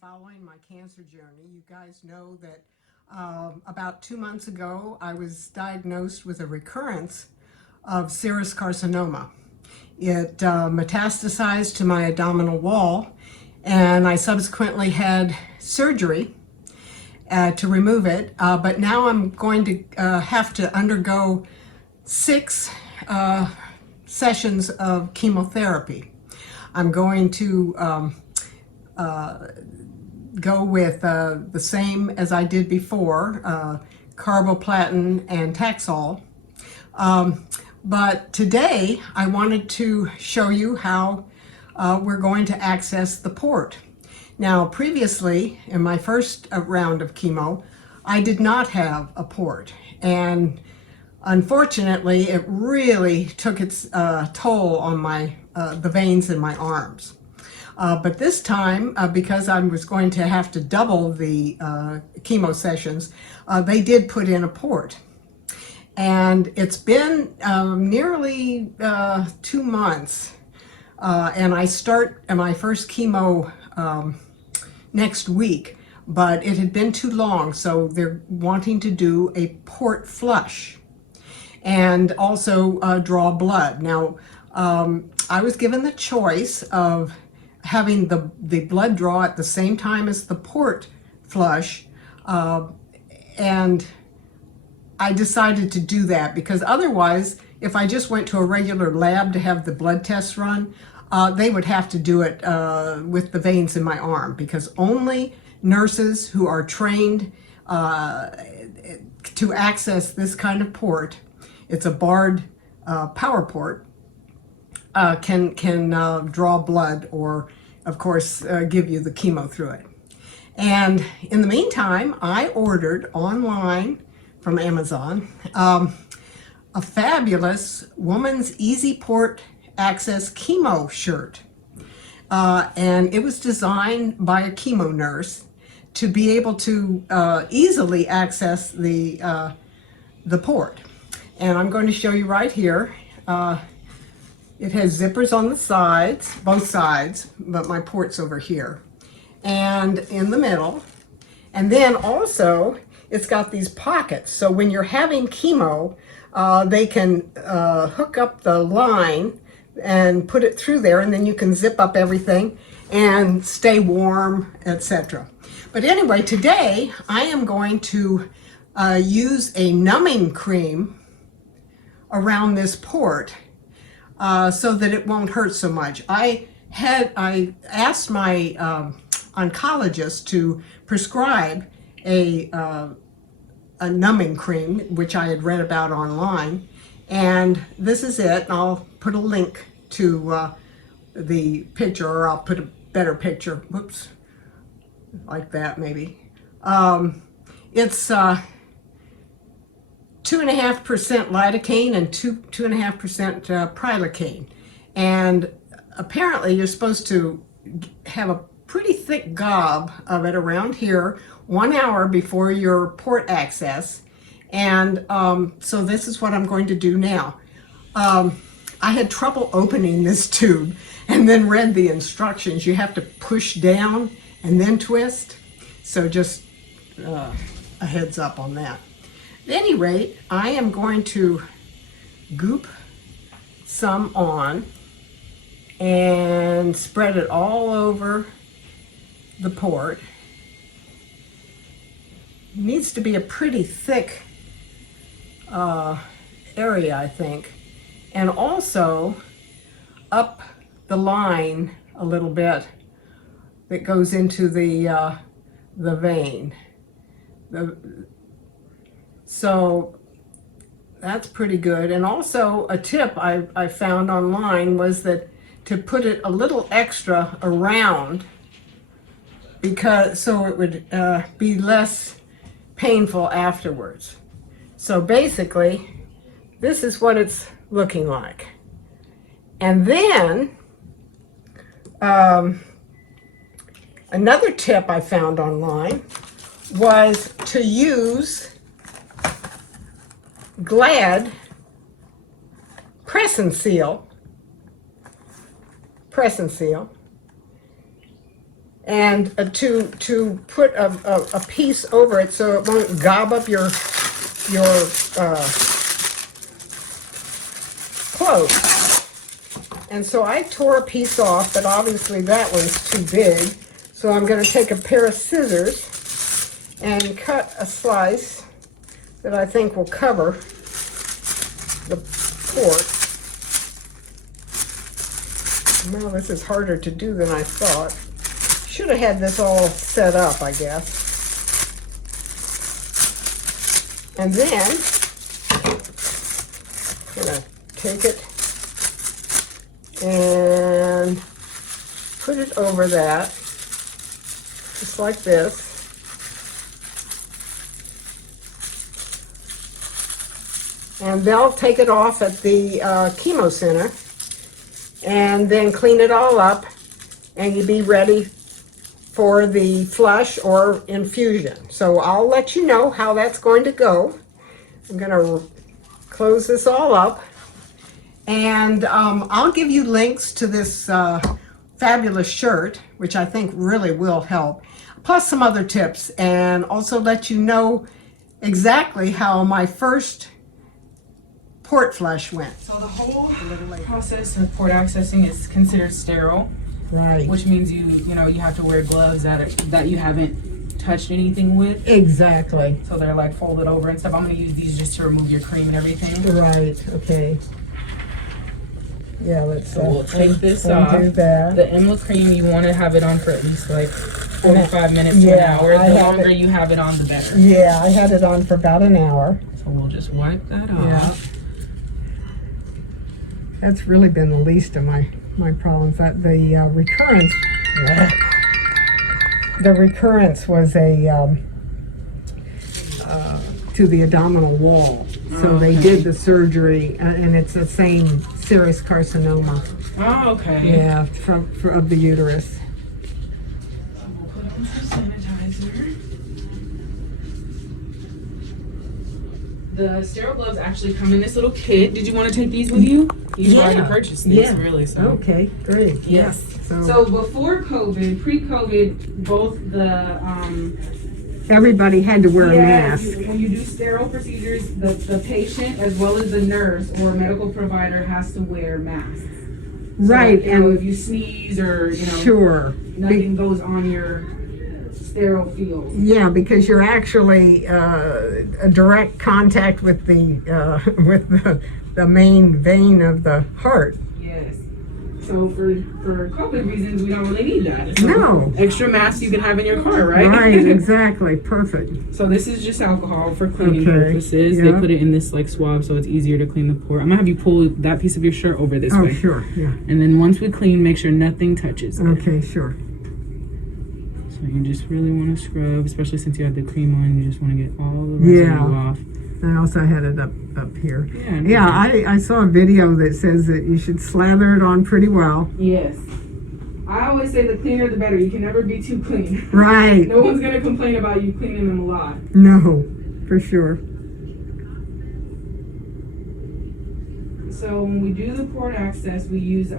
following my cancer journey. You guys know that about 2 months ago, I was diagnosed with a recurrence of serous carcinoma. It metastasized to my abdominal wall, and I subsequently had surgery to remove it. But now I'm going to have to undergo 6 sessions of chemotherapy. I'm going to go with the same as I did before, carboplatin and Taxol. But today I wanted to show you how we're going to access the port. Now, previously, in my first round of chemo, I did not have a port, and unfortunately, it really took its toll on the veins in my arms. But this time, because I was going to have to double the chemo sessions, they did put in a port. And it's been nearly 2 months, and I start my first chemo next week, but it had been too long, so they're wanting to do a port flush and also draw blood. Now, I was given the choice of having the blood draw at the same time as the port flush, and I decided to do that because otherwise, if I just went to a regular lab to have the blood tests run, they would have to do it with the veins in my arm, because only nurses who are trained to access this kind of port, it's a Bard power port, can draw blood or, of course, give you the chemo through it. And in the meantime, I ordered online from Amazon a fabulous Woman's Easy Port Access chemo shirt. And it was designed by a chemo nurse to be able to easily access the port. And I'm going to show you right here. It has zippers on the sides, both sides, but my port's over here, and in the middle. And then also, it's got these pockets, so when you're having chemo, they can hook up the line and put it through there, and then you can zip up everything and stay warm, etc. But anyway, today I am going to use a numbing cream around this port so that it won't hurt so much. I asked my oncologist to prescribe a numbing cream, which I had read about online, and this is it. And I'll put a link to the picture, or I'll put a better picture, whoops, like that maybe. It's 2.5% lidocaine and 2.5% prilocaine. And apparently you're supposed to have a pretty thick gob of it around here 1 hour before your port access. And so this is what I'm going to do now. I had trouble opening this tube and then read the instructions. You have to push down and then twist. So just a heads up on that. At any rate, I am going to goop some on and spread it all over the port. It needs to be a pretty thick area, I think, and also up the line a little bit that goes into the vein. So that's pretty good. And also a tip I found online was that to put it a little extra around, because so it would be less painful afterwards. So basically, this is what it's looking like. And then another tip I found online was to use Glad press and seal, and to put a piece over it so it won't gob up your clothes. And so I tore a piece off, but obviously that one's too big. So I'm going to take a pair of scissors and cut a slice that I think will cover the port. Well, this is harder to do than I thought. Should have had this all set up, I guess. And then I'm going to take it and put it over that, just like this. And they'll take it off at the chemo center and then clean it all up, and you'll be ready for the flush or infusion. So I'll let you know how that's going to go. I'm going to close this all up, and I'll give you links to this fabulous shirt, which I think really will help, plus some other tips, and also let you know exactly how my first port flush went. So the whole process of port accessing is considered sterile, Right. which means you have to wear gloves that you haven't touched anything with. Exactly. So they're like folded over and stuff. I'm going to use these just to remove your cream and everything. Right. Okay. Yeah, let's So we'll take this we'll off. do that. The Emla cream, you want to have it on for at least like 45 minutes to Yeah, an hour. I The have longer it. you have it on, the better. Yeah, I had it on for about an hour. So we'll just wipe that off. Yeah. That's really been the least of my problems. That the recurrence. The recurrence was a to the abdominal wall. So they did the surgery, and it's the same serous carcinoma. Oh, okay. Yeah, of the uterus. We'll put on some sanitizer. The sterile gloves actually come in this little kit. Did you want to take these with you? You've already purchased these, Yeah. really. So. Okay, great. Yes. So before COVID, pre-COVID, both the everybody had to wear a yes, mask. when you do sterile procedures, the patient as well as the nurse or medical provider has to wear masks. Right, So, you know, and if you sneeze or sure. nothing goes on your sterile field. Yeah, because you're actually a direct contact with the the main vein of the heart. Yes. So for COVID reasons, we don't really need that. So No. extra masks you can have in your car, right? Right, exactly, perfect. So this is just alcohol for cleaning Okay, purposes. yeah. They put it in this like swab so it's easier to clean the port. I'm gonna have you pull that piece of your shirt over this Oh, way. sure, yeah. And then once we clean, make sure nothing touches it. Okay, sure. So you just really want to scrub, especially since you had the cream on. You just want to get all the residue off. I also had it up here. Yeah. Yeah, I saw a video that says that you should slather it on pretty well. Yes. I always say the cleaner the better. You can never be too clean. Right. No one's gonna complain about you cleaning them a lot. No, for sure. So when we do the port access, we use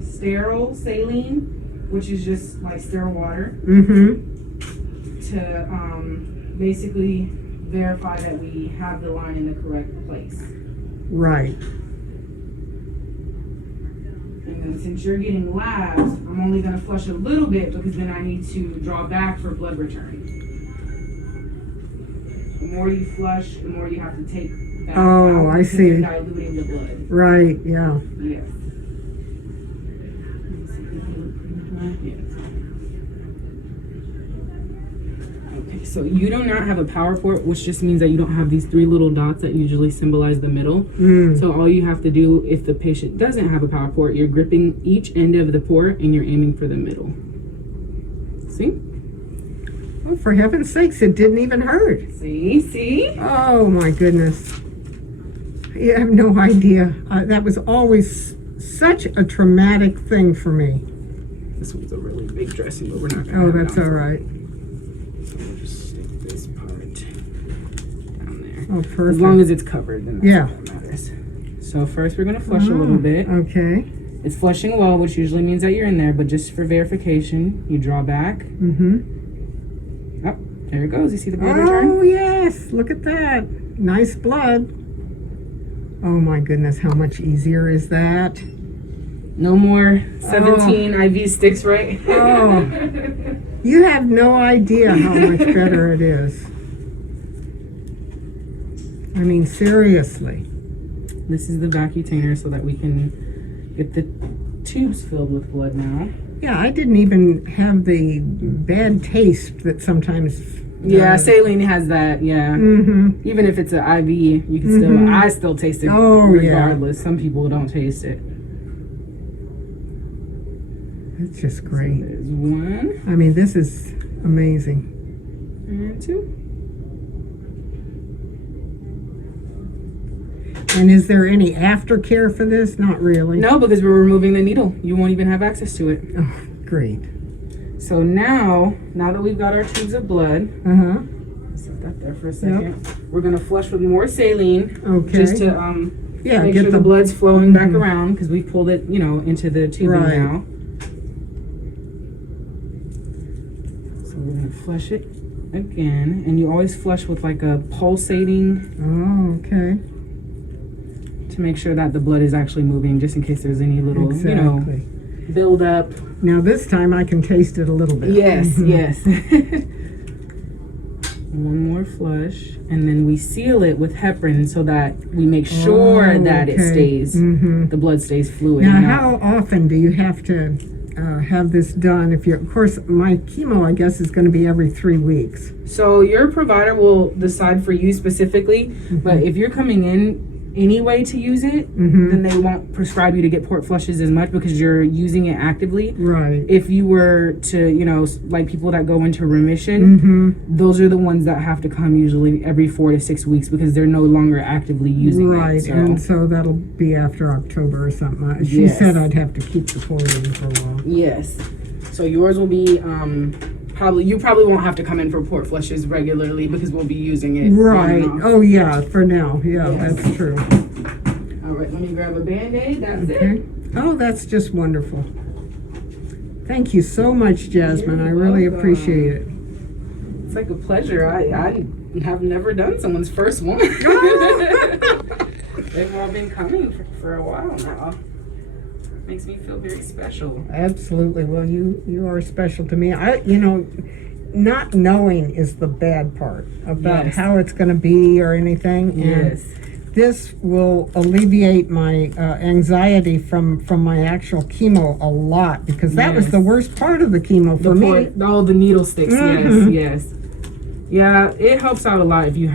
sterile saline, which is just like sterile water, Mm-hmm. to basically verify that we have the line in the correct place. Right. And then since you're getting labs, I'm only gonna flush a little bit because then I need to draw back for blood return. The more you flush, the more you have to take back Oh, out I because see. you're diluting the blood. Right, yeah. Yes. Okay, so you do not have a power port, which just means that you don't have these 3 little dots that usually symbolize the middle. So all you have to do, if the patient doesn't have a power port, you're gripping each end of the port and you're aiming for the middle. See? Oh, for heaven's sakes, it didn't even hurt. See? Oh, my goodness. You have no idea. That was always such a traumatic thing for me. This one's a really big dressing, but we're not gonna Oh, have it that's on all for- right. So we'll just stick this part down there. Oh, As perfect. long as it's covered, then that's Yeah. all that matters. So first we're gonna flush a little bit. Okay. It's flushing well, which usually means that you're in there, but just for verification, you draw back. Oh, there it goes. You see the blood return? Oh, yes. Look at that. Nice blood. Oh, my goodness. How much easier is that? No more 17 IV sticks, right? Oh, you have no idea how much better it is. I mean, seriously. This is the vacutainer so that we can get the tubes filled with blood now. Yeah, I didn't even have the bad taste that sometimes... Yeah, saline has that, yeah. Even if it's an IV, you can still... I still taste it regardless. Yeah. Some people don't taste it. It's just great. So there's one. I mean, this is amazing. And two. And is there any aftercare for this? Not really. No, because we're removing the needle. You won't even have access to it. Oh, great. So now that we've got our tubes of blood, set that there for a second. We're gonna flush with more saline, just to make sure the blood's flowing back around because we pulled it, into the tubing now. So we're gonna flush it again, and you always flush with like a pulsating. Oh, okay. To make sure that the blood is actually moving, just in case there's any little, build up. Now this time I can taste it a little bit. Yes, yes. One more flush, and then we seal it with heparin so that we make sure that it stays, the blood stays fluid. Now, how often do you have to have this done? If you're, of course, my chemo, I guess, is going to be every 3 weeks. So your provider will decide for you specifically, but if you're coming in anyway to use it, then they won't prescribe you to get port flushes as much because you're using it actively. Right. If you were to, like people that go into remission, those are the ones that have to come usually every 4 to 6 weeks because they're no longer actively using it. Right, and so that'll be after October or something. She said I'd have to keep the port in for a while. Yes. So yours will be you probably won't have to come in for port flushes regularly because we'll be using it. Right. Oh yeah, for now. Yeah, that's true. All right, let me grab a Band-Aid. That's it. Oh, that's just wonderful. Thank you so much, Jasmine. I really appreciate it. It's like a pleasure. I have never done someone's first one. They've all been coming for a while now. Makes me feel very special. Absolutely. Well, you are special to me. Not knowing is the bad part about how it's going to be or anything. And this will alleviate my anxiety from my actual chemo a lot because that was the worst part of the chemo for me. Oh, the needle sticks. Yes. Yeah, it helps out a lot if you're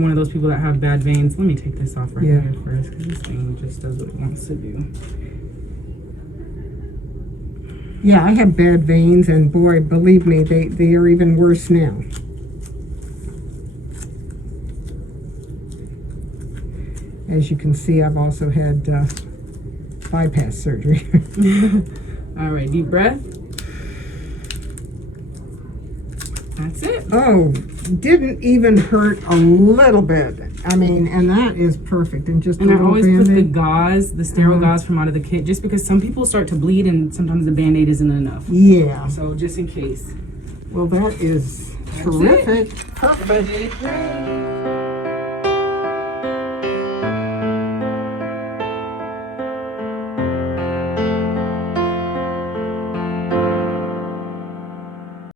one of those people that have bad veins. Let me take this off here first because this thing just does what it wants to do. Yeah, I have bad veins, and boy, believe me, they are even worse now. As you can see, I've also had bypass surgery. All right, deep breath. That's it. Oh, didn't even hurt a little bit. I mean, and that is perfect. And just I always put the gauze, the sterile gauze from out of the kit, just because some people start to bleed and sometimes the Band-Aid isn't enough. Yeah. So just in case. Well, that is terrific. Perfect.